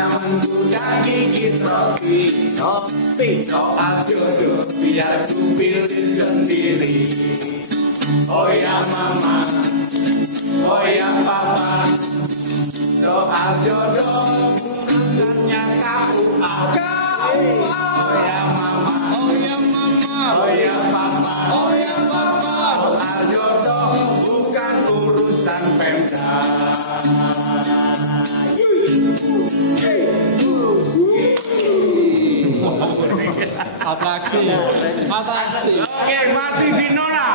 zaman sudah gigit roti. Soal jodoh biar ku pilih sendiri. Oh ya mama, oh ya papa, soal jodoh urusannya KUA. Oh ya mama, oh ya mama, oh ya papa, oh ya papa, soal jodoh bukan urusan Pemda. Atraksi. Oke, masih di Nona.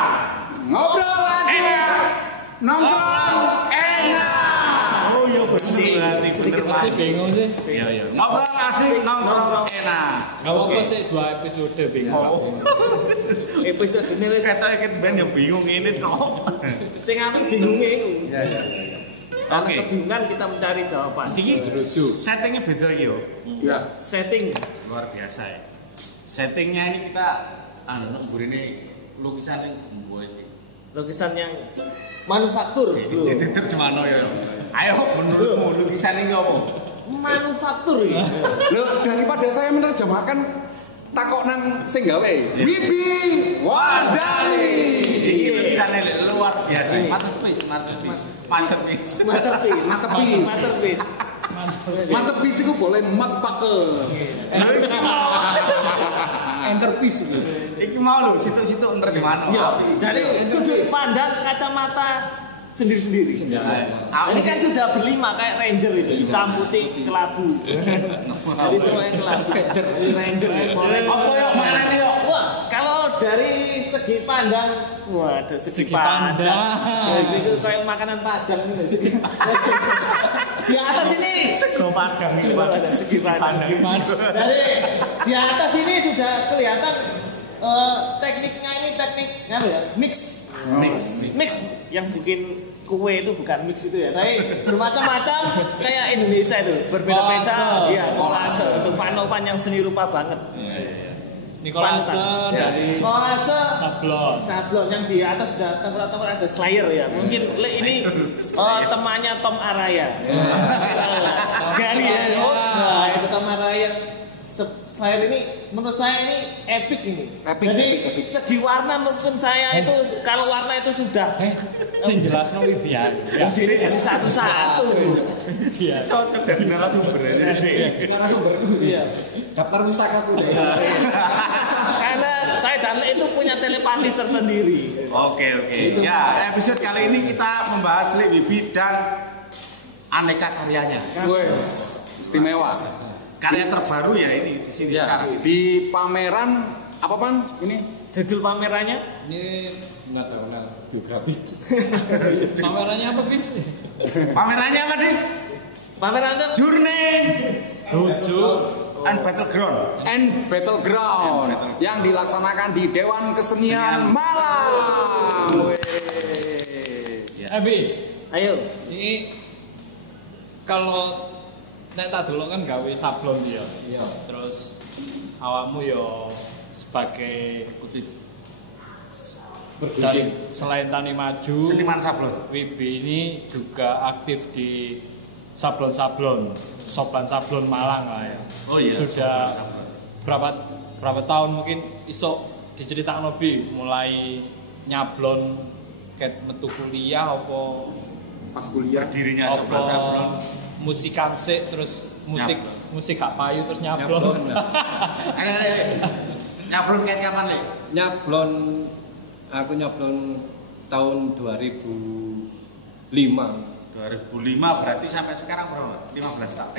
Ngobrol asik. Nongkrong enak. Oh iya berarti Sedikit pasti bingung sih. Iya. Ngobrol asik, nongkrong enak. Gak apa-apa sih 2 episode bingung. Episode ini wis Ketoke ket ben ya bingung ini tok. sing anu bingunge iku. Iya. Karena Oke. kebingungan kita mencari jawaban. Iki settingnya beda yo. Ya. Setting Luar biasa ya. Settingnya ini kita ini lukisan yang membuat sih. lukisan yang manufaktur. Jadi terjemano ya. Ayo menurutmu lukisan ini apa? Manufaktur ya. Loh, daripada saya menerjemahkan takok nang sing gawe. Wibi Wardani. Ini lukisannya luar biasa. Masterpiece. Masterpiece iku boleh mat pake. Enterpiece. Iki mau lho, situ-situ nerjemano. Ya, dari sudut pandang kacamata sendiri-sendiri. Ini kan sudah berlima kayak ranger itu, hitam putih kelabu. Jadi semuanya kelabu. Ranger. Apa yuk mana nih yuk? Wah, kalau dari segi pandang, waduh segi Segi pandang. pandang. Itu kayak makanan Padang gitu segi. Di atas ini Sego Padang. segi pandang. Dari di atas ini sudah kelihatan tekniknya ini teknik apa ya? Mix yang bikin kue itu bukan mix itu ya, tapi bermacam-macam kayak Indonesia itu berbeda-beda. Kolase. Iya, kolase itu panopan yang seni rupa banget. Nikolase dari Kolase sablon. yang di atas sudah tengkorak-tengkorak ada Slayer ya. Mungkin ini temannya Tom Araya. Gary ya. Nah, itu Tom Araya. Slayer ini menurut saya ini epic ini. Jadi segi warna mungkin saya itu kalau warna itu sudah Sing jelasno biar. jadi dari satu-satu. Biar. Cocok dari narasumber ini. Iya. Daftar pustakaku deh. Karena saya dan Le itu punya telepatis tersendiri. Oke. Ya, episode kali ini kita membahas Le Bibi dan aneka karyanya. Wes, istimewa. Karya terbaru ya ini di sini Ya, sekarang. di pameran apa Pan? Ini Judul pamerannya Ini enggak tahu biografi. Pamerannya apa, Bi? Pamerannya apa, Dik? pamerannya Journey and Battleground. and Battleground yang dilaksanakan di Dewan Kesenian Malang. Bi, ayo ini kalau nek tak delok kan gawe sablon dia. Iya. Terus awakmu yo sebagai dari selain Tani Maju, Seniman sablon. Wibi ini juga aktif di sablon-sablon, Soplan Sablon Malang lah ya. Oh iya. Sudah berapa tahun mungkin iso diceritakno Bi, mulai nyablon ket metu kuliah apa Pas kuliah Dirinya Soplan Sablon. musikan sik terus musik gak payu terus nyablon. Nyablon kapan, Le? Aku nyablon tahun 2005. 2005 berarti sampai sekarang berapa? 15 tahun.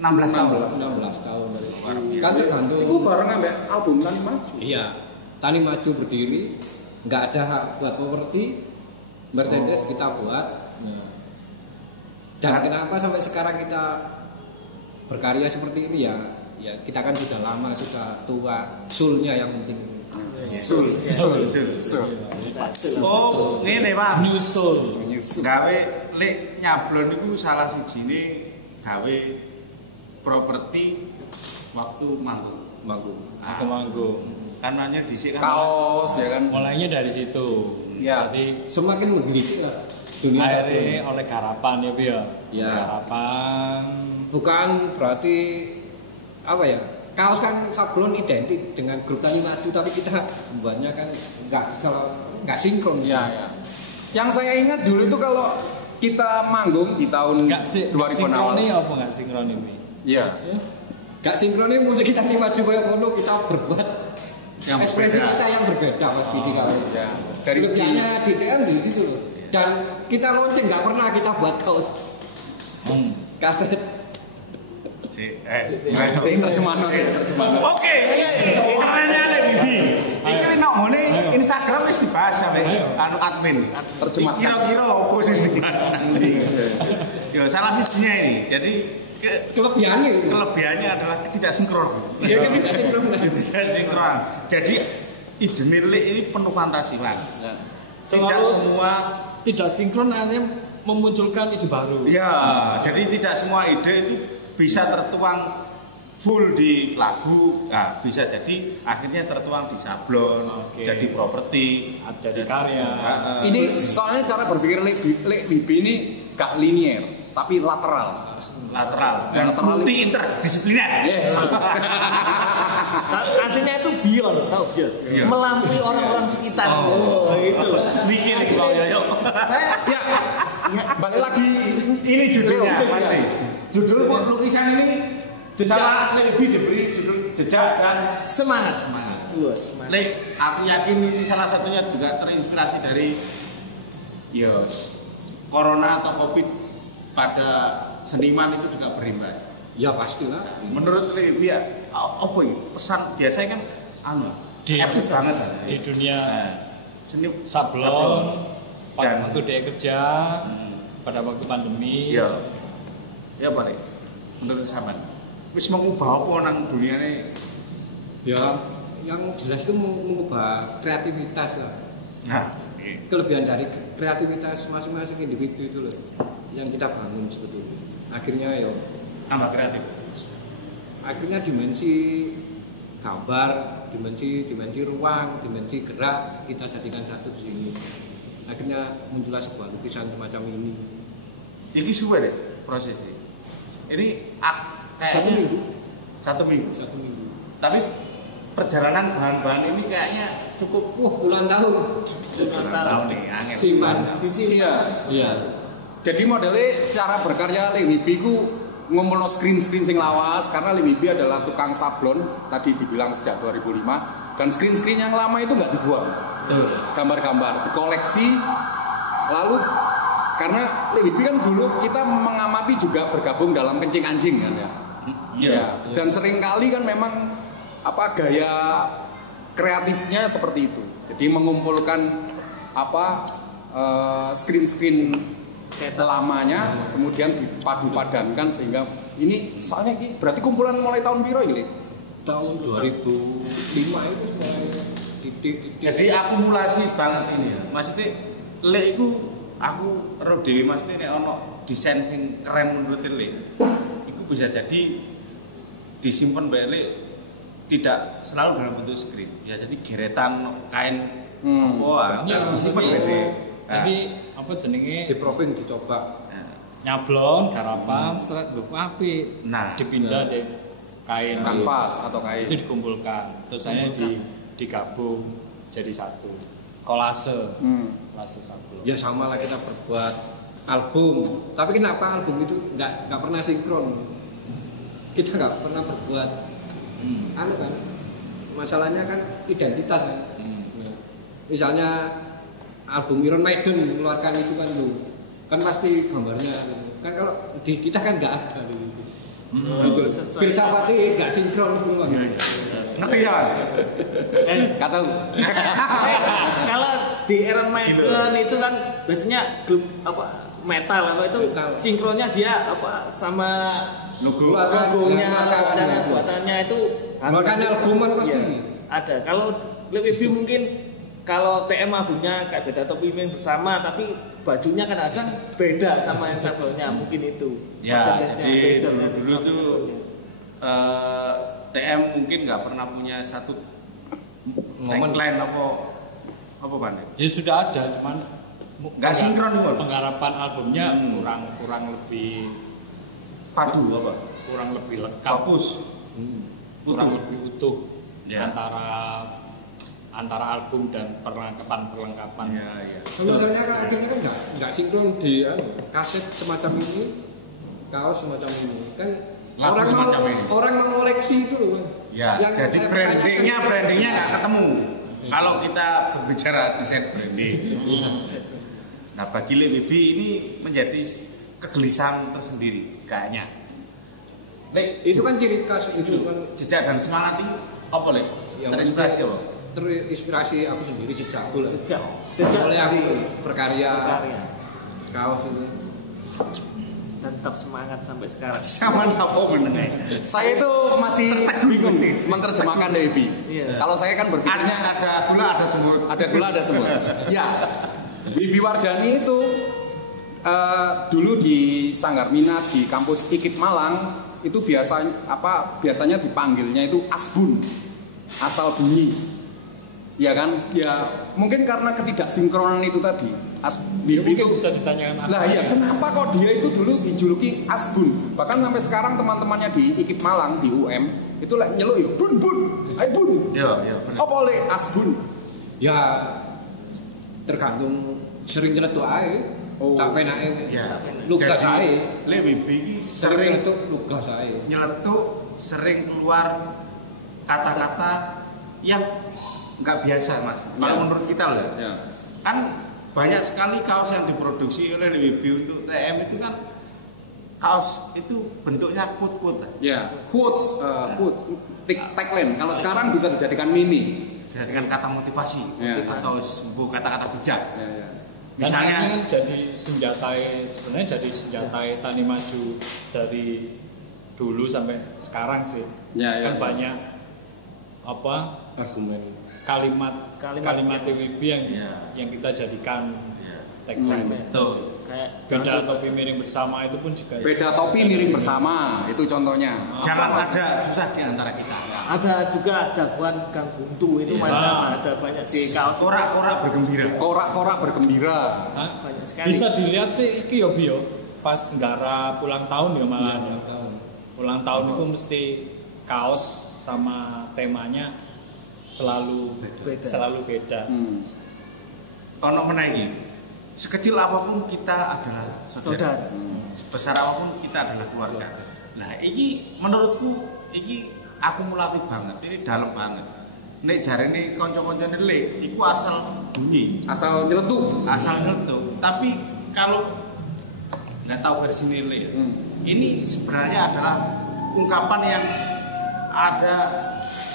16 tahun. 16 tahun. Luar biasa. Kan tergantung. itu bareng ambek album Tani Maju. Iya. Tani Maju berdiri, nggak ada hak buat properti, merchandise kita buat. Dan kenapa sampai sekarang kita berkarya seperti ini ya? Ya kita kan sudah lama, sudah tua, soulnya yang penting. Sul. Oh, ngene, Pak. New Soul. Gawe lek nyablon iku salah sijine gawe properti waktu manggung. Aku manggung. Kan hanya dhisik kan. Kaos ya kan. Mulainya dari situ. Ya. Jadi Semakin menggelitik dunia. akhirnya oleh Garapan ya Bi ya. Ya. Garapan bukan berarti apa ya? Kaos kan sablon identik dengan grup Tani Maju, tapi kita membuatnya kan nggak sinkron. Ya. Yang saya ingat dulu itu kalau kita manggung di tahun 2000 awal. Sinkroni apa nggak sinkron ini? Iya. Gak sinkron ini musik kita Tani Maju kayak ngono, kita berbuat Yang ekspresi berbeda. kita yang berbeda Mas Bidi kalau. Ya. Dari segi Kerjanya DTM di situ loh. Dan kita launching nggak pernah kita buat kaos kaset. terjemahan. Oke, pertanyaannya Bibi. Iki nek ngene Instagram wis dibahas sampe anu admin. Terjemahkan. Kira-kira opo sing dibahas iki? Yo salah sijinya ini. Jadi kelebihannya adalah tidak sinkron. Ya kan tidak sinkron. Tidak sinkron. Jadi ide Mirli ini penuh fantasi lah. Tidak Selalu semua tidak sinkron artinya memunculkan ide baru. ya, jadi tidak semua ide itu bisa tertuang full di lagu, nah, bisa jadi akhirnya tertuang di sablon, Oke. jadi properti, Ada di karya. ini soalnya cara berpikir Lek Bibi ini gak linear, tapi lateral. lateral dan Lateral multi interdisipliner. Yes. Aslinya itu beyond, tahu beyond. Beyond. Melampaui orang-orang sekitar. Oh, itu. Mikir Aslinya- kalau ya. Ya, balik lagi. Ini judulnya Leo, pasti. Judul lukisan ini sama lebih diberi judul jejak dan Semangat. semangat. Wah, semangat. Lek, aku yakin ini salah satunya juga terinspirasi dari Yos. Corona atau Covid pada seniman itu juga berimbas. Ya pastilah. Menurut Lek, ya apa ya? Pesan biasanya kan anu Di- epic banget. Di dunia Nah, seni sablon, pada Dan- waktu dia kerja, pada waktu pandemi. Iya. Ya balik. Menurut sampean. Wis mengubah apa nang dunia ini? Ya yang jelas itu mengubah kreativitas lah. Nah, Kelebihan dari kreativitas masing-masing individu itu loh yang kita bangun sebetulnya. Akhirnya ya tambah kreatif. akhirnya dimensi gambar, dimensi ruang, dimensi gerak kita jadikan satu di sini. Akhirnya muncullah sebuah lukisan semacam ini. Ini suwe deh prosesnya. Ini Satu kayaknya minggu. 1 minggu. Satu minggu. Tapi perjalanan bahan-bahan ini kayaknya cukup Puluhan tahun. tahun nih, angin. Simpan. Iya. Iya. Jadi modelnya cara berkarya Lek Bibi ku ngumpulno screen sing lawas karena Lek Bibi adalah tukang sablon tadi dibilang sejak 2005 dan screen yang lama itu nggak dibuang. Betul. Gambar-gambar dikoleksi lalu karena Lek Bibi kan dulu kita mengamati juga bergabung dalam kencing anjing kan ya. Iya. Dan seringkali kan memang apa gaya kreatifnya seperti itu. Jadi mengumpulkan apa screen lamanya kemudian dipadu-padankan sehingga ini soalnya ini berarti kumpulan mulai tahun piro ini? Tahun 2005 itu mulai titik. Jadi akumulasi banget ini ya. Maksudnya Lek itu aku ero dhewe maksudnya nek ono desain sing keren menurut Lek. Iku bisa jadi disimpan bae Lek tidak selalu dalam bentuk screen. Bisa jadi geretan kain apa Ya, disimpan bae Lek. Nah, Jadi apa jenenge Diproving dicoba. nyablon, garapan, seret buku api, Nah, dipindah deh kain Kanvas atau kain. itu dikumpulkan, terus saya digabung jadi satu kolase, kolase sablon. Ya sama lah kita berbuat album. Tapi kenapa album itu nggak pernah sinkron? Kita nggak pernah berbuat anu kan. Masalahnya kan identitas kan. Ya. Misalnya album Iron Maiden mengeluarkan itu kan lu kan pasti gambarnya kan kalau di kita kan nggak ada gitu loh. Filsafatnya nggak sinkron semua. ngerti ya? Kata Kalau di Iron Maiden itu kan biasanya grup apa metal apa itu Metal. sinkronnya dia apa sama Logonya, dan buatannya itu Bahkan albuman pasti. Iya, ada. Kalau lebih mungkin kalau TM albumnya kayak beda topi bersama tapi bajunya kadang-kadang beda sama yang sablonnya mungkin itu. Ya, Merchandise-nya jadi beda. dulu tuh TM mungkin nggak pernah punya satu tagline apa Pan? Ya sudah ada, cuman Nggak sinkron, Bang. penggarapan albumnya kurang lebih padu apa? kurang lebih lengkap, Fokus. kurang lebih utuh Ya. antara album dan perlengkapan. Iya, iya. Kalau misalnya kan akhirnya kan nggak sinkron di kaset semacam ini, kaos semacam ini kan Lagu semacam ini. orang mengoleksi itu loh. Ya, Yang jadi saya brandingnya pertanyakan- nggak ketemu. Kalau kita berbicara desain branding. Nah, bagi Le Bibi ini menjadi kegelisahan tersendiri kayaknya. Le, itu kan ciri khas itu kan jejak dan semangat itu apa Le? Yang Terinspirasi apa? terinspirasi aku sendiri sejakku lah. Jejak Mulai aku dari berkarya karya kaos itu. dan tetap semangat sampai sekarang. Sama apa menengah? Saya itu masih bingung menerjemahkan Debi. Iya. Kalau saya kan berpikirnya Ada gula, ada semut. ada gula ada semut. Ya, Bibi Wardani itu dulu di Sanggar Minat di kampus IKIP Malang itu biasanya dipanggilnya itu Asbun, asal bunyi. Ya kan? Ya mungkin karena ketidaksinkronan itu tadi. Ya, Bibi mungkin itu bisa ditanyakan Lah ya, kenapa kok dia itu dulu dijuluki Asbun? Bahkan sampai sekarang teman-temannya di IKIP Malang di UM itu nyeluk ya, bun, ayo bun. Ya, benar. Apa oleh Asbun? Ya tergantung sering nyeletuk ae. Oh. Sampai naik Ya. lugas Jadi, ae. Le Bibi ini Sering sering nyeletuk lugas ae. nyeletuk, sering keluar kata-kata yang nggak biasa mas. Kalau menurut kita loh, Ya. kan banyak sekali kaos yang diproduksi oleh Le Bibi untuk TM itu kan kaos itu bentuknya quote-quote. Ya, quotes, tagline. Kalau sekarang bisa dijadikan meme. Dengan kata motivasi Ya. atau kata-kata bijak. Ya, ya. Dan Misalnya akhirnya kan jadi senjatai Tani Maju dari dulu sampai sekarang sih. Ya, ya, Kan ya. banyak apa Argumen. kalimat Kalimat TWB yang kita jadikan ya, tagline. betul. Kayak Beda topi miring bersama itu pun juga Beda topi miring bersama, itu contohnya. Jangan ada susah di antara kita. ada juga jagoan Gang Buntu itu mana ada banyak di kaos Korak-korak bergembira. Korak-korak bergembira. Hah? banyak sekali. Bisa dilihat sih iki yo Bio pas Nggara pulang tahun ya malah. Ulang tahun itu mesti kaos sama temanya selalu beda. Ono menaiki. Sekecil apapun kita adalah saudara. Sebesar apapun kita adalah keluarga. Nah, ini menurutku ini akumulatif banget. Ini dalam banget. Nek jarene kanca-kancane Le, iku asal bunyi, Asal nyeletuk. asal ngetuk. Tapi kalau nggak tahu versi Le, ini sebenarnya adalah ungkapan yang ada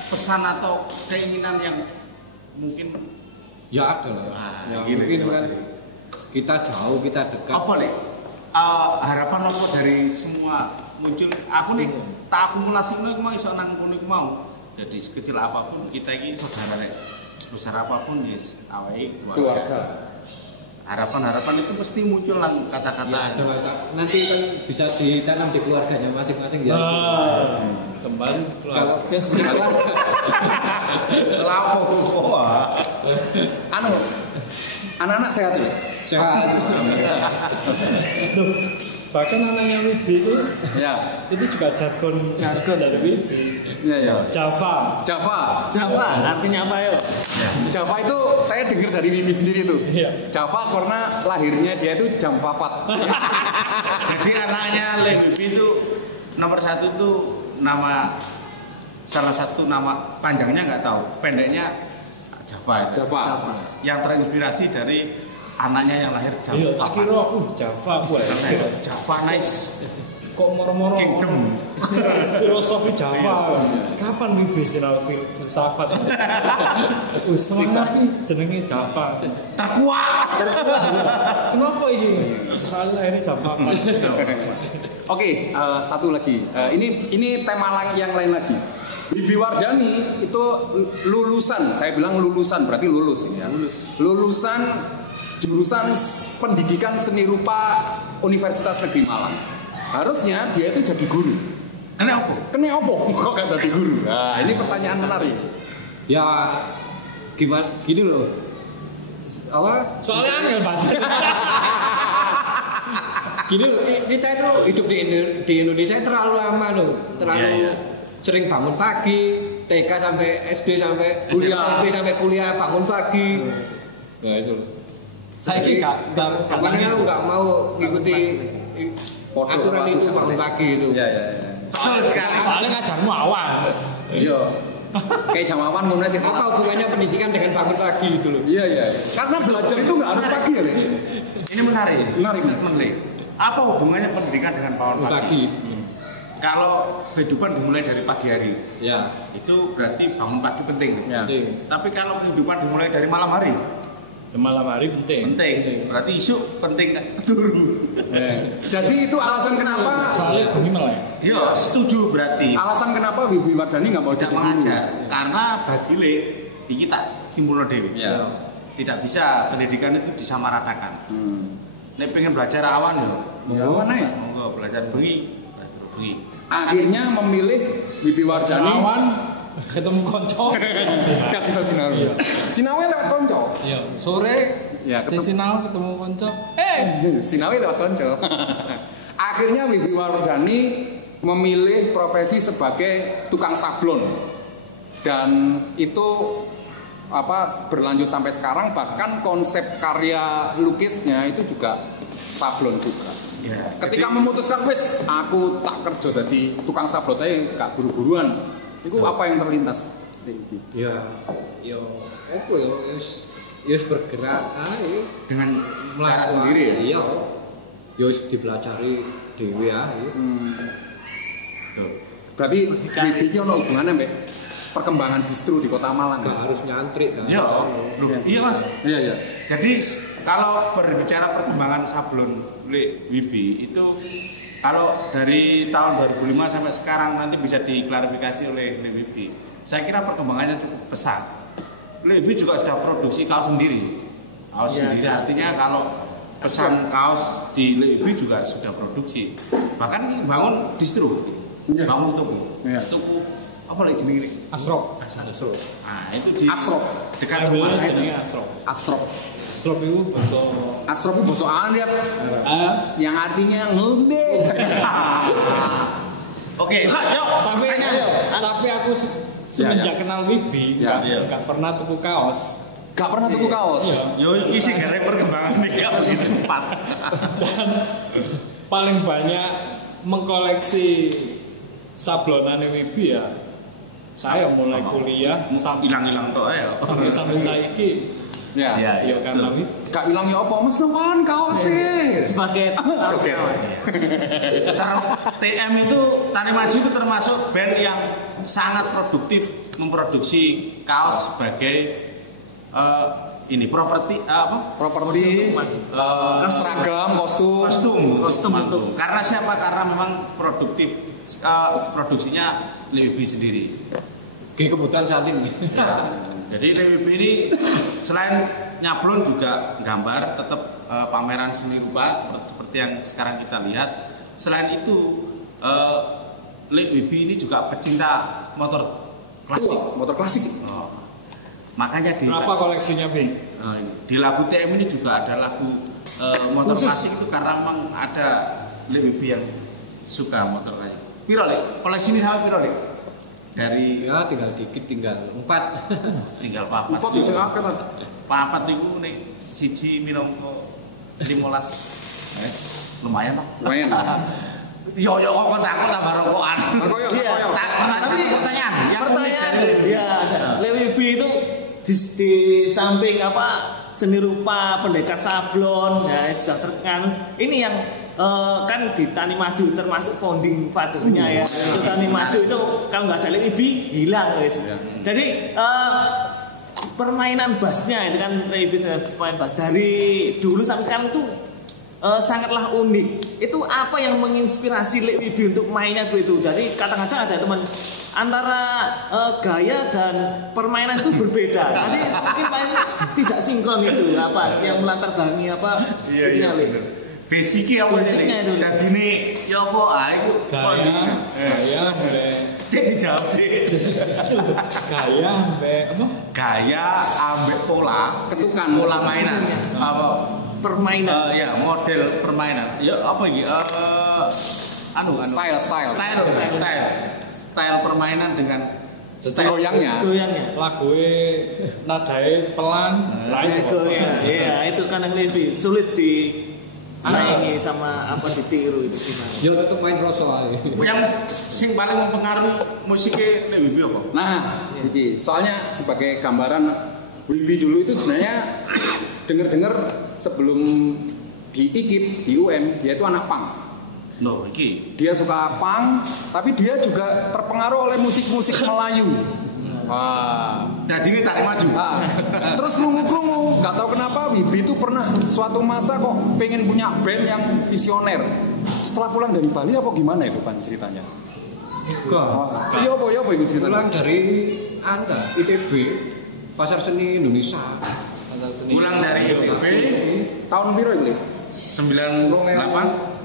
pesan atau keinginan yang mungkin Ya ada lah. Ya, gini, mungkin gini, kan Mas. kita jauh, kita dekat. apa Le? Harapan apa dari semua muncul? Aku nih tak akumulasi iku mau iso nang kono iku mau. Jadi sekecil apapun kita ini saudara Le. Sebesar apapun yes awake Keluarga. Harapan-harapan itu pasti muncul nang kata-kata. Ya ada lah, Kak. Nanti kan bisa ditanam di keluarganya masing-masing ya. Kembali Kalau keluar. Lapo kok. Anu, anak-anak sehat ya? sehat. Bahkan anaknya Wibi itu Ya, juga jargon dari Wibi. ya, ya. Java. Java. Java artinya apa yo? Java itu saya dengar dari Wibi sendiri tuh. Iya. Java karena lahirnya dia itu jam wafat. Jadi anaknya Le Bibi itu nomor satu tuh nama salah satu nama panjangnya nggak tahu, pendeknya Java. Java. Yang terinspirasi dari anaknya yang lahir jam Iya, tak kira Java gue. Java nice Kok moro-moro kingdom. filosofi Java. Kapan Wibi sinau filsafat? Wis semangat iki jenenge Java. Terkuat. Kenapa ini? Soalnya ini Java. Oke, satu lagi. Ini tema yang lain lagi. Bibi Wardani itu lulusan, saya bilang lulusan berarti lulus ya. Lulusan jurusan pendidikan seni rupa Universitas Negeri Malang. Harusnya dia itu jadi guru. Kenapa? Kena apa? Kok gak jadi guru? Nah, ini pertanyaan menarik. Ya gimana? Gini loh. Apa? Soalnya angel Mas. Gini loh, kita itu hidup di Indonesia terlalu lama loh, terlalu sering bangun pagi, TK sampai SD sampai kuliah, SMP sampai kuliah bangun pagi. Nah itu. Saya kira nggak makanya aku nggak mau ngikuti aturan itu bangun pagi itu. Iya. Betul sekali. Soalnya ngajarmu awal. Iya. Kayak jamawan ngono sih. Apa hubungannya pendidikan dengan bangun pagi itu loh? Iya. Karena belajar itu nggak harus pagi ya, Le. Ini menarik. Menarik. Apa hubungannya pendidikan dengan bangun pagi? Pagi. Kalau kehidupan dimulai dari pagi hari, Ya. itu berarti bangun pagi penting. Ya. Penting. Tapi kalau kehidupan dimulai dari malam hari, Malam hari penting. penting. Berarti isu penting turu. Jadi itu alasan kenapa Soalnya bengi melek. Iya, setuju berarti. alasan kenapa Wibi Wardani nggak mau Tidak jadi guru. mengajar karena bagi le iki tak simpulno dhewe. Ya. Tidak bisa pendidikan itu disamaratakan. Nek pengen belajar awan yo. Ya, awan ae. Monggo belajar bengi, belajar bengi. Akhirnya memilih Wibi Wardani. Awan ketemu konco. Gak cita Sinawi. Sinawi lewat konco. Iya, sore Ya, di sinau ketemu konco. Sinawi lewat konco. Akhirnya Wibi Wardani memilih profesi sebagai tukang sablon. Dan itu berlanjut sampai sekarang, bahkan konsep karya lukisnya itu juga sablon juga. Ya, Ketika memutuskan wis aku tak kerja jadi tukang sablon aja gak buru-buruan. Itu apa yang terlintas? Ya. Yo. Apa yo? Yus bergerak ayo. dengan cara sendiri ya. Iya. Yus dipelajari dewe ayo. Tuh. Berarti Wibi ono hubungannya mbak perkembangan distro di Kota Malang. Gak harus nyantrik kan. Iya, loh, iya Mas. Iya. Jadi kalau berbicara perkembangan sablon Le Wibi itu kalau dari tahun 2005 sampai sekarang nanti bisa diklarifikasi oleh Le Wibi. Saya kira perkembangannya cukup pesat. Le Wibi juga sudah produksi kaos sendiri. Kaos sendiri artinya kalau pesan kaos di Le Wibi juga sudah produksi. Bahkan bangun distro, bangun toko, toko apa lagi jenis ini? Asrop. Nah itu di Asrop. dekat Labelnya rumah jenenge itu. Asrop. Asrop. Asrop itu bahasa Asrop itu bahasa Arab yang artinya ngombe. Oke, lah, yuk. tapi aku semenjak kenal Wibi Ya, nggak pernah tuku kaos. Gak pernah tuku kaos. Yo iki sih gara perkembangan makeup begitu cepat. Dan paling banyak mengkoleksi sablonan Wibi ya. Saya mulai kuliah Hilang-hilang tok ya. sampai saiki Ya. ya karena Wibi. Gak hilang ya apa Mas Novan kaos sih. Sebagai Oke. TM itu Tani Maju itu termasuk band yang sangat produktif memproduksi kaos sebagai ini properti Properti seragam, kostum. Karena siapa? Karena memang produktif produksinya lebih sendiri. Kayak kebutuhan salin. Jadi LWB ini selain nyablon juga gambar, tetap pameran seni rupa seperti yang sekarang kita lihat. Selain itu LWB ini juga pecinta motor klasik. Motor klasik. Makanya Berapa koleksinya, Bing? di lagu TM ini juga ada lagu motor klasik itu karena memang ada LWB yang suka motor klasik. Piro Lek? Koleksi ini sama piro Lek? Dari Ya tinggal dikit, tinggal 4. tinggal papat. Pot bisa akeh ta. Papat niku nek siji minangka 15. Lumayan lah. Lumayan. Yo kok takut tambah rokokan. Iya. Tapi pertanyaan. Pertanyaan, ya, Lewibi itu di samping seni rupa, pendekat sablon, ya sudah terkan. Ini yang kan di Tani Maju termasuk founding fathernya ya. Itu Tani Maju itu kalau nggak ada Lewibi hilang guys. Jadi permainan bassnya itu kan Lewibi pemain bass dari dulu sampai sekarang itu sangatlah unik. Itu apa yang menginspirasi Lewibi untuk mainnya seperti itu? Jadi kadang-kadang ada teman antara gaya dan permainan itu berbeda. Jadi mungkin mainnya tidak sinkron itu yang melatar belakangi Iya bener. Basicnya apa Basicnya itu. Dan ini ya apa iku Gaya, dijawab sih. gaya, apa? Gaya ambek pola Ketukan. pola mainan apa permainan. Ya model permainan. Ya apa iki? Style permainan dengan style goyangnya. Lagunya nadae pelan, Iya, itu kan yang lebih sulit disaingi sama apa ditiru itu gimana. Ya tetep main rasa ae. yang sing paling mempengaruhi musiknya nek Wibi apa? Nah, iki soalnya sebagai gambaran Wibi dulu itu sebenarnya dengar-dengar sebelum di IKIP di UM dia itu anak punk. No, iki. Dia suka punk, tapi dia juga terpengaruh oleh musik-musik Melayu. Wah. Jadi ini tarik maju. Nah, terus krungu-krungu, nggak tahu kenapa Wibi itu pernah suatu masa kok pengen punya band yang visioner. Setelah pulang dari Bali apa gimana itu Pan ceritanya? Iya apa itu ceritanya? Pulang dari ITB, Pasar Seni Indonesia. Pulang dari ITB Tahun biru ini? 98.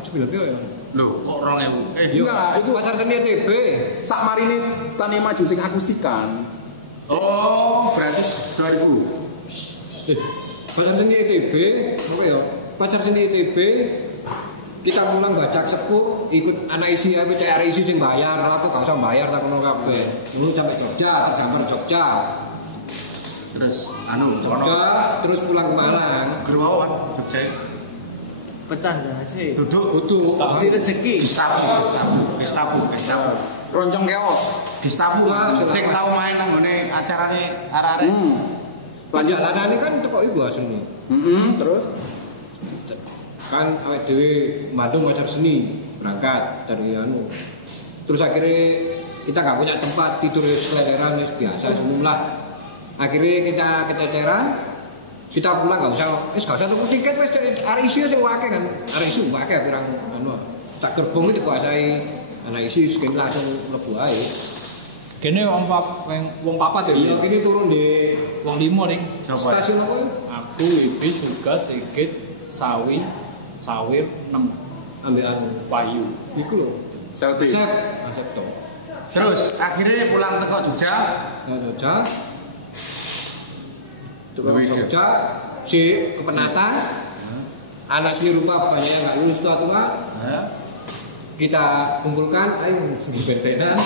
9 ya. Loh, kok 2000? Enggak, itu Pasar Seni ITB. sak marine Tani Maju sing akustikan. Oh, berarti 2000. Pasar Seni ITB, apa ya? Pasar Seni ITB kita pulang bajak sepuh, ikut anak isi apa cari isi sing bayar, apa gak usah bayar tak kono kabeh. Dulu sampai Jogja, terjamar Jogja. Terus Jogja, terus pulang ke Malang. Germawan kerja Bercanda sih. duduk Si rezeki. Gestapo. Roncong keos. Gestapo sing tau main nang ngene acarane arek-arek. Lanjut. Perjalanan ini kan teko iku asline. Terus Kan awake dhewe Bandung Pasar Seni berangkat dari Terus akhirnya kita nggak punya tempat tidur seledaran biasa semula. Akhirnya kita ceceran. Kita pulang nggak usah tuku tiket hari isi sih wae kan hari isi wae pirang tak gerbong itu kuasai anak isi segini langsung mlebu ae. Kene wong papat ya. Iya kini turun di Wong 5 ning. stasiun apa? Aku Wibi juga Sigit Sawi Sawir 6 Ambil Payu. iku lho. selfie. Asep to. Terus akhirnya pulang teko Jogja. Jogja. Tukang Jogja, si kepenatan, anak seni rupa banyak yang nggak lulus tua-tua, kita kumpulkan, ayo ben-benan,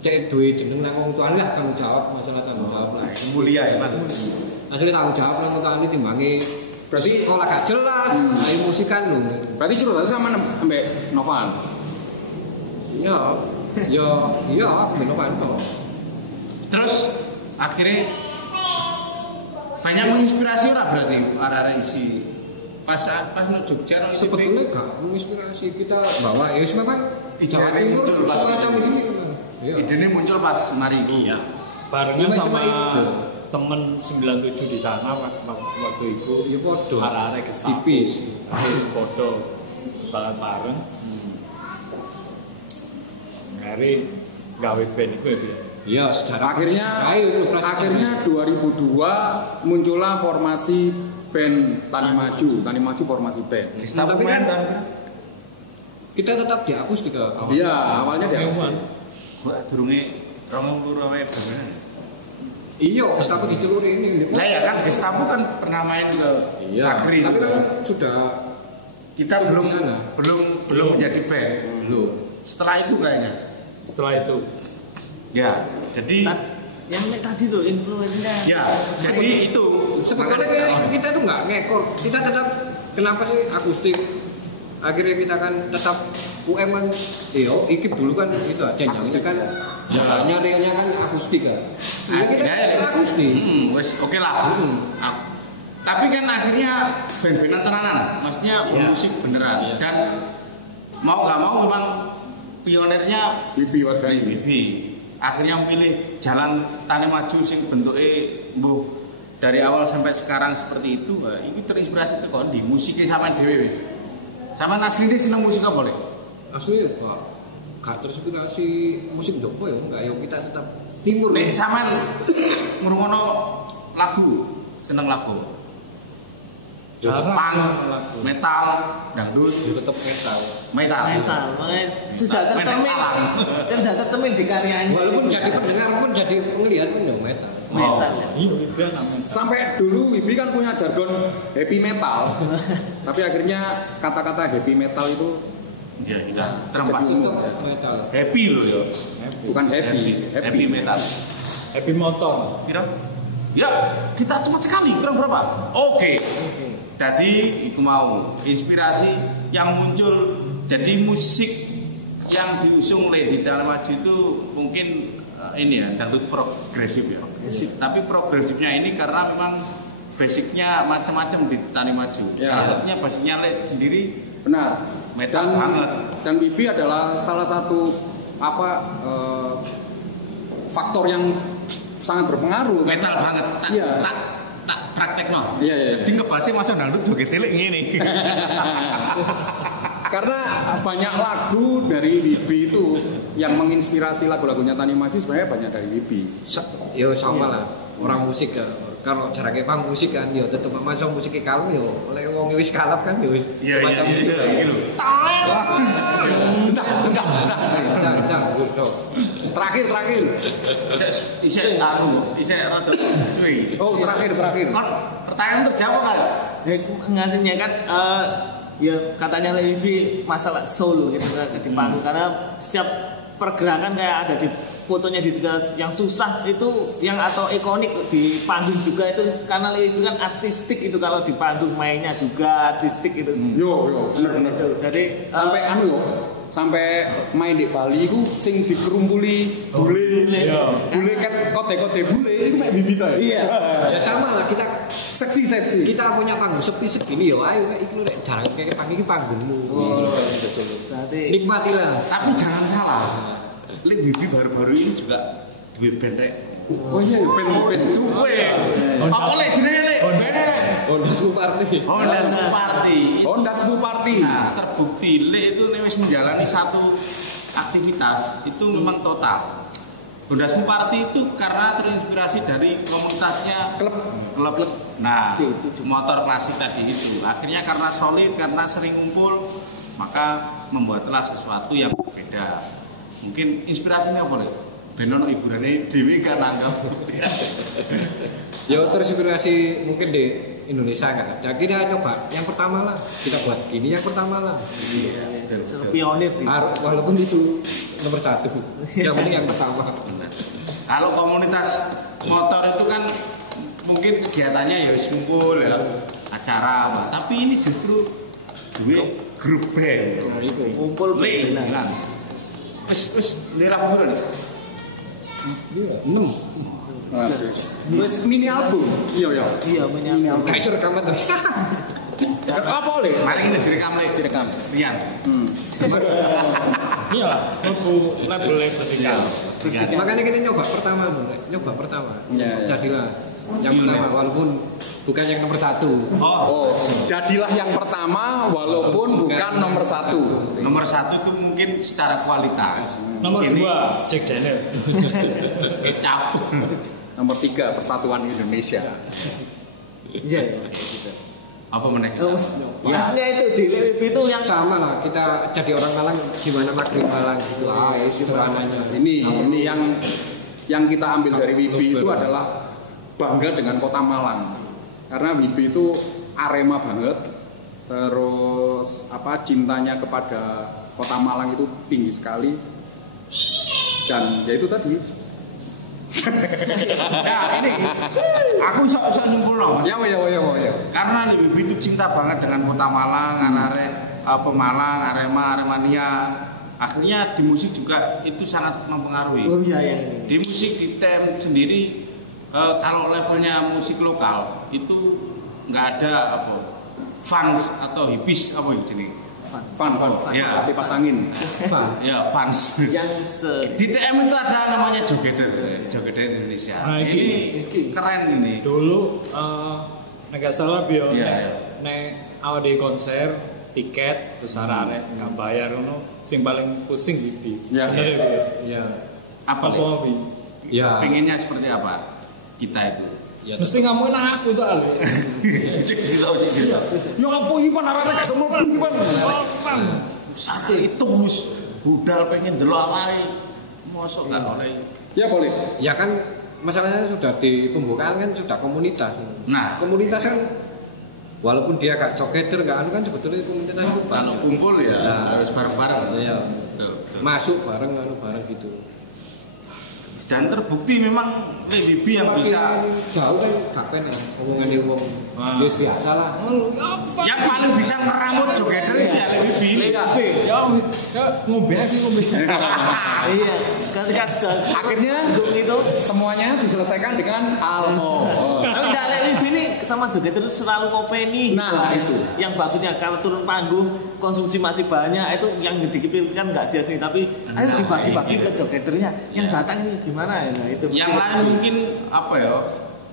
cek duit jeneng nang wong tuane lah tanggung jawab masalah tanggung jawab lah. Mulia ya, Mas. Asli tanggung jawab nang tuane timbangi. Berarti olah gak jelas, ayo musikan lho. Berarti curhat sama Mbak Novan. Iya, Mbak Novan. Terus akhirnya banyak menginspirasi lah berarti arah-arah isi pas nu Jogja Sebetulnya gak menginspirasi kita bawa ya memang Jawa Timur semacam ini. Idenya muncul pas mari iki ya. Barengan Cuma sama itu. temen 97 di sana waktu itu. Ya podo. Arek-arek Gestapo. Tipis. Wis podo bareng. Ngari gawe band iku ya. Iya, secara akhirnya 2002 muncullah formasi band Tani Maju formasi band. tapi kan kita tetap di akustika. Iya, awalnya di akustika. Gua durunge 20 wae bener. Iya, Gestapo diceluri ini. Lah ya kan Gestapo kan pernah main ke Sakri. Tapi kan sudah kita belum menjadi band. belum. Setelah itu kayaknya. Setelah itu Ya, jadi Yang tadi tuh influencer. ya, jadi itu Sebetulnya kita itu nggak ngekor. Kita tetap kenapa sih akustik? Akhirnya kita kan tetap UM kan, IKIP dulu kan itu jenjangnya kan jalannya realnya kan akustik kan. Ya kita akustik. wes oke lah. Tapi kan akhirnya band-bandan tenanan, maksudnya musik beneran. Dan mau nggak mau memang pionernya Wibi. Akhirnya memilih jalan Tani Maju sing bentuknya dari awal sampai sekarang seperti itu. Ini terinspirasi tekan di musiknya sama dhewe. Sama asli ini seneng musik apa boleh? Asli Pak, gak terinspirasi musik Joko ya, enggak ya kita tetap timur. Nek sampean ngrungokno lagu, seneng lagu. Punk, metal, dangdut, tetap metal. metal. Makanya sudah tercermin di karyanya. Walaupun jadi pendengar pun jadi penglihat pun ya metal. Metal ya. Iya, Sampai dulu Wibi kan punya jargon happy metal. Tapi akhirnya kata-kata happy metal itu Iya, kita terempat. jadi umum. Metal. Happy loh ya. Bukan heavy. Happy metal. happy motor. Kira? Ya, kita cepat sekali. Kira berapa? Oke. Jadi, aku mau inspirasi yang muncul. Jadi musik yang diusung oleh di Tani Maju itu mungkin ini ya, dangdut progresif ya. Tapi progresifnya ini karena memang basicnya macam-macam di Tani Maju. Ya. Salah satunya basicnya Le sendiri Benar. metal banget. Dan Wibi adalah salah satu faktor yang sangat berpengaruh. Metal banget. Iya. Tak praktek no. Iya. Di ngebahasnya masuk dangdut joget telek ngene. Karena banyak lagu dari Wibi itu yang menginspirasi lagu-lagunya Tani Maju sebenarnya banyak dari Wibi. Ya sama lah. Orang musik ya. Kalau jaraknya pang musik kan, ya tetep masuk musik kalem ya. Oleh wong wis kalap kan ya wis. Iya gitu. Terakhir. Isek rada suwi. Oh, terakhir. Kon pertanyaan terjawab kan? Ngasihnya kan ya katanya lebih masalah solo gitu kan di panggung karena setiap pergerakan kayak ada di fotonya di yang susah itu yang atau ikonik di panggung juga itu karena lebih kan artistik itu kalau di panggung mainnya juga artistik itu. Yo, bener. Jadi sampai main di Bali ku sing dikerumpuli bule kan kote-kote bule itu mek Wibi ta. Iya. Ya sama lah kita Seksi. kita punya panggung sepi segini ya ayo iku nek jarang kayak panggung iki panggungmu. Berarti Nikmatilah. Tapi jangan salah. Lek Wibi baru-baru ini juga duwe band rek. Oh iya, band Duwe. Apa lek jenenge lek? Honda Suparti. Honda Semu Party. Nah, terbukti lek itu wis menjalani satu aktivitas itu memang total. Honda Semu Party itu karena terinspirasi dari komunitasnya klub. Nah, motor klasik tadi itu. Akhirnya karena solid, karena sering ngumpul, maka membuatlah sesuatu yang berbeda. Mungkin inspirasinya apa nih? Benono hiburannya dewi kan anggap. Ya terinspirasi mungkin di Indonesia kan. Ya kita coba yang pertama lah. Kita buat gini yang pertama lah. pionir di Walaupun itu nomor 1. Yang penting yang pertama. Kalau komunitas motor itu kan mungkin kegiatannya ya kumpul ya acara apa. Tapi ini justru grup band. kumpul Bilang. Wis nira dulu nih. 6. Wis mini album. Iya. iya menyambung Kayak rekaman tuh. Apa le? Mari kita direkam. Rian. Iya lah, label vertikal. Makanya kita nyoba pertama. Ya. Jadilah yang pertama walaupun bukan yang nomor 1. Oh, jadilah yang pertama walaupun bukan nomor 1. Nomor 1 itu mungkin secara kualitas. Nomor Ini 2 Jack Daniel. kecap. Nomor 3 Persatuan Indonesia. iya Apa meneh? maksudnya itu di LWB itu yang Sama lah kita jadi orang Malang gimana Maghrib Malang gitu. Itu namanya. Ini yang kita ambil dari Wibi itu adalah bangga dengan kota Malang. Karena Wibi itu Arema banget. Terus cintanya kepada kota Malang itu tinggi sekali. Dan ya itu tadi. Nah, ini aku sok nyimpulno, Mas. Ya. Karena Wibi itu cinta banget dengan kota Malang, Pemalang, Aremania. Akhirnya di musik juga itu sangat mempengaruhi. oh iya yang ini Di musik di TEM sendiri kalau levelnya musik lokal itu nggak ada fans atau hipis ini. Fun. Ya. Kipas angin. Ya fans. yang Di TM itu ada namanya Jogeter Indonesia. Nah, Ini keren ini. Dulu nek gak salah bio Iya. nek awak di konser tiket terus arek nggak bayar ngono sing paling pusing Wibi. Ya. Bener ya, Bi? Ya. Apa Apa Bi? Ya. Pengennya seperti apa kita itu? Ya, Mesti ngomongin aku soalnya. Cek gila. Yo apa iki pan arek gak semua iki pan. Sate itu budal pengen delok awake. Mosok gak oleh. Ya boleh. Ya kan masalahnya sudah di pembukaan kan sudah komunitas. Nah, Komunitas kan walaupun dia gak jogeter gak anu kan sebetulnya komunitas itu kalau kumpul ya Nah. harus bareng-bareng. Iya. Betul. Masuk bareng gitu. Dan terbukti memang Bibi yang bisa jauh kan gak penak omongannya wong. Ya biasa lah. yang paling bisa ngeramut jogeter ya Bibi. Ya ngombe lagi ngombe. Iya, ketika Akhirnya itu semuanya diselesaikan dengan alkohol. tapi enggak Lek ini sama joget itu selalu ngopeni. Nah, itu. Yang bagusnya kalau turun panggung konsumsi masih banyak itu yang dipikirkan enggak dia sini tapi ayo dibagi-bagi ke jogeternya. Yang datang ini gimana ya? Nah, itu Yang lain mungkin apa ya?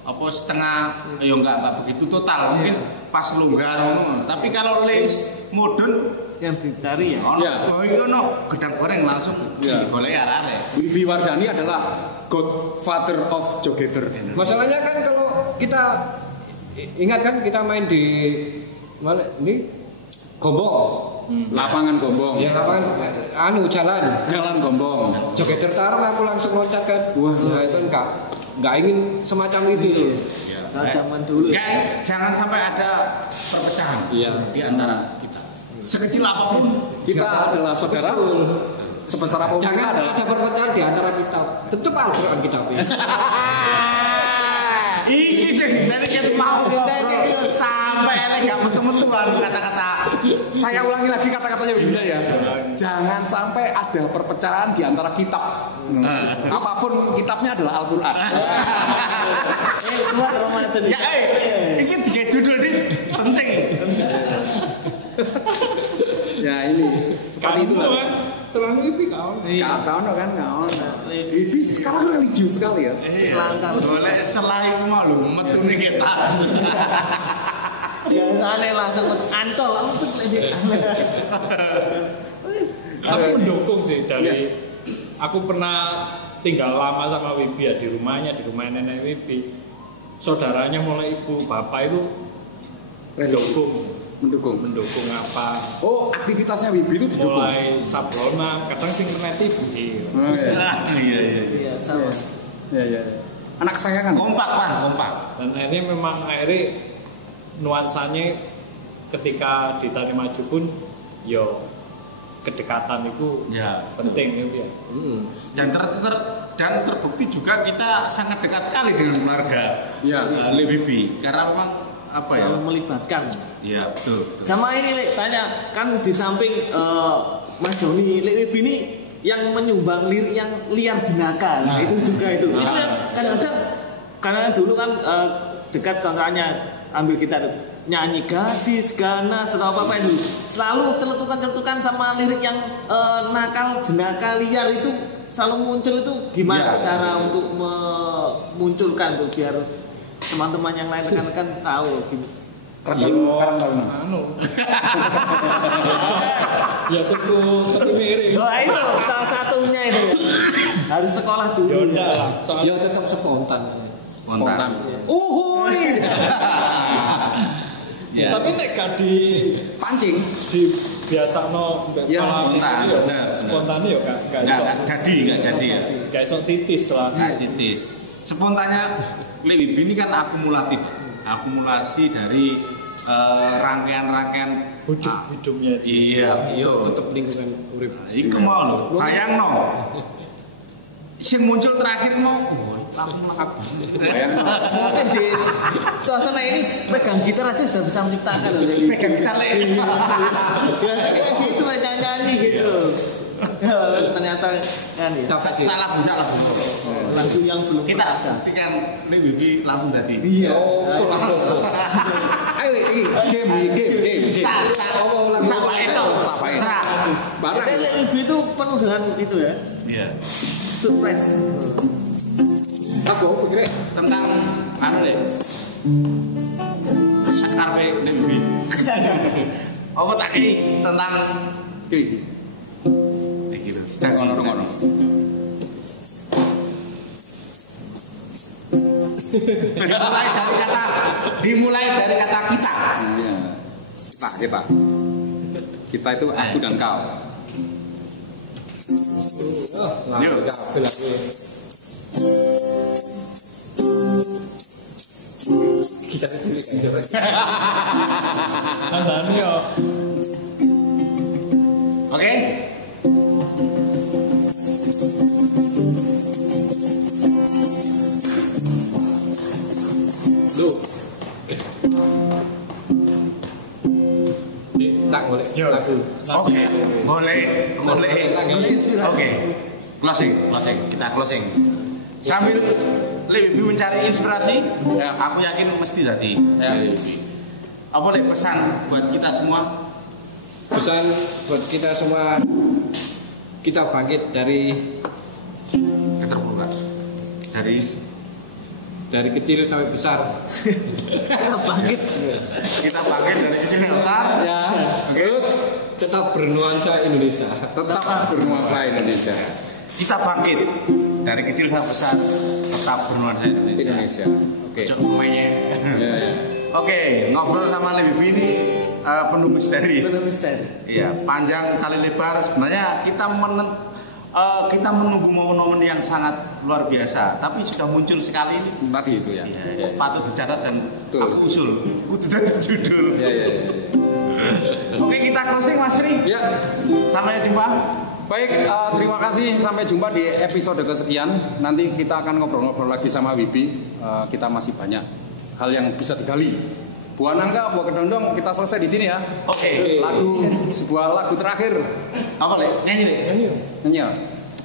Apa setengah ya enggak begitu total, mungkin pas longgar ngono. Tapi kalau les modern yang dicari ya. ono Ya. oh iki ono gedang goreng langsung Ya. digoleki arek. Bibi Wardani adalah godfather of jogeter. Masalahnya kan kalau kita ingat kan kita main di mana ini Gombong. Lapangan Gombong. Ya lapangan anu jalan Gombong. jogeter tarung aku langsung loncat kan. Wah, ya itu enggak ingin semacam itu loh. Nah, zaman dulu. Enggak, jangan sampai ada perpecahan Iya. di antara kita. Sekecil apapun Kita adalah saudara. Sebesar apapun kita Jangan adalah ada perpecahan di antara kita. Tetap Al-Qur'an kita. iki sih dari kita mau ngobrol sampai elek gak metu-metuan kata-kata. Saya ulangi lagi kata-katanya Bibi ya. Jangan sampai ada perpecahan di antara kitab. Apapun kitabnya adalah Al-Qur'an. Keluar Ramadan. Ya iki tiga judul nih penting. Ya ini seperti itu lah. Selalu itu kau. Kau kan kau. Bibi sekarang religius sekali ya. Selangkah. Boleh selain mau lu metune kita. Ya aneh langsung antol langsung lagi. Aku mendukung sih dari Iya. aku pernah tinggal lama sama Wibi ya di rumahnya, di rumah nenek Wibi. Saudaranya mulai ibu bapak itu mendukung apa Oh, aktivitasnya Wibi itu didukung. mulai sablona kadang sing ngerti ibu. Oh, iya. Iya. Iya sama. Ya, ya. Anak kesayangan. Kompak pan, kompak. Dan ini memang akhirnya nuansanya ketika di Tani Maju pun yo kedekatan itu Ya. penting ya. Dan dan terbukti juga kita sangat dekat sekali dengan keluarga. Ya. Bibi karena memang apa ya? Selalu melibatkan. Iya betul. Sama ini Lek, tanya kan di samping Mas Joni Lek Wibi ini yang menyumbang lirik yang liar jenaka. Nah, itu juga itu. Itu yang kadang-kadang karena dulu kan dekat kakaknya ambil kita nyanyi gadis ganas atau apa itu selalu celetukan sama lirik yang nakal jenaka liar itu selalu muncul itu gimana cara untuk memunculkan tuh biar teman-teman yang lain rekan-rekan tahu gitu. Karang Taruna. Anu. Ya teku mirip. Wah itu salah satunya itu harus sekolah dulu. Ya udah lah. Ya tetap spontan. Spontan. Uhuy. Ya. Tapi nek gak di Pancing. biasa no Ya, spontan, benar. spontan ya gak Enggak jadi ya. gak iso titis lah. Nah, titis. Spontannya Wibi ini kan akumulasi dari rangkaian-rangkaian hidupnya dia. iya. Tetap lingkungan urip. Iku mau lho, bayangno. Sing muncul terakhir mau Mungkin di suasana ini pegang gitar aja sudah bisa menciptakan loh. pegang gitar lek. Biasanya kayak gitu nyanyi gitu. Ya, ternyata kan ya. Salah. Lagu yang belum Kita ada. buktikan Wibi langsung tadi. Iya. Ayo iki game. Sapa itu? Barang. Kita lebih itu penuh dengan itu ya. Iya. Surprise. Aku pikir Tentang anu deh. Sakarpe Wibi. Apa tak kei tentang iki. gitu. Jangan ngono-ngono. Dimulai dari kata kita. Kita. Kita itu aku dan kau. Yuk. Kita pilih kan coba. Nah, yo. Oke. Lu. Tak boleh. Lagu. Oke. Boleh. Oke. Closing. Kita closing. Sambil lebih mencari inspirasi, ya, aku yakin mesti tadi. Ya. Apa pesan buat kita semua? Pesan buat kita semua, kita bangkit dari Keterpurukan. dari kecil sampai besar. Kita bangkit dari kecil ke besar. Ya. Terus tetap bernuansa Indonesia. Tetap bernuansa Indonesia. Kita bangkit dari kecil sampai besar, tetap bernuansa Indonesia. Oke. Cok pemainnya. Ya. Oke, ngobrol sama Lebih ini penuh misteri. Iya, panjang kali lebar. Sebenarnya kita menunggu momen-momen yang sangat luar biasa, tapi sudah muncul sekali ini. Tadi itu ya. Iya, patut dicatat dan Betul. aku usul. Udah judul. Ya. Oke, kita closing Mas Ri. Ya. Sampai jumpa. Baik, terima kasih. Sampai jumpa di episode kesekian. Nanti kita akan ngobrol-ngobrol lagi sama Wibi. Kita masih banyak hal yang bisa digali. Buah nangka, buah kedondong, kita selesai di sini ya. Oke. Sebuah lagu terakhir. Apa Le? Nyanyi. Nyanyi ya.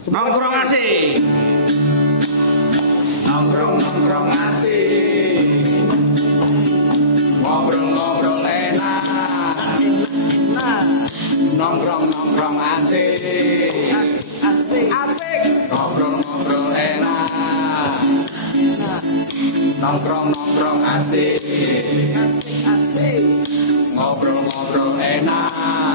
Nongkrong asik. Nongkrong asik. Ngobrol enak. Nongkrong asik. Ngobrol enak. Nongkrong asik. Ngobrol enak.